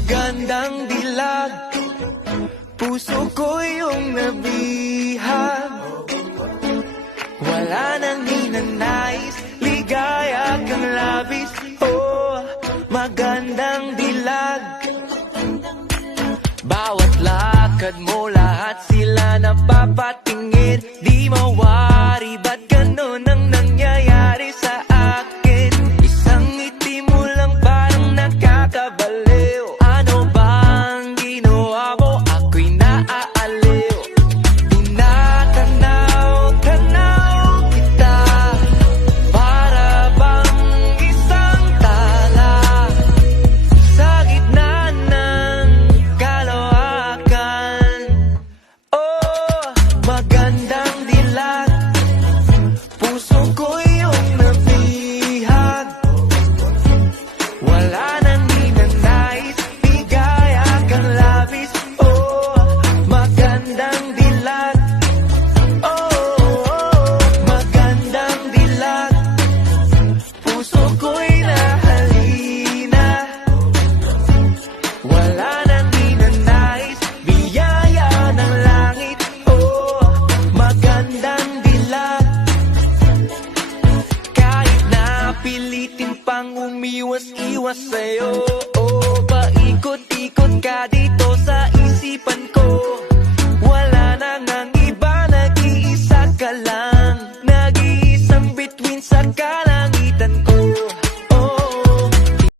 magandang dilag, puso ko yung nabihag. Wala nang hinanais, ligaya kang labis. Oh, magandang dilag. Bawat lakad mo, lahat sila napapatingin. Di mawari, ba't ganun ang nangyayari sa akin? Isang ngiti mo lang parang nakakabaliw. Ano bang ginawa mo? Ako'y naaaliw. Tinatanaw-tanaw kita, para bang isang tala sa gitna ng kalawakan. Oh, magandang dilag, puso ko yung nabihag. Wala nang hinanais, ligaya kang labis. Oh, magandang dilag. Oh, magandang dilag, puso ko'y nahalina. Wala nang hinanais, biyaya ng langit. Oh, magandang dilag. Kahit na pilitin pang umiwas-iwas sa'yo,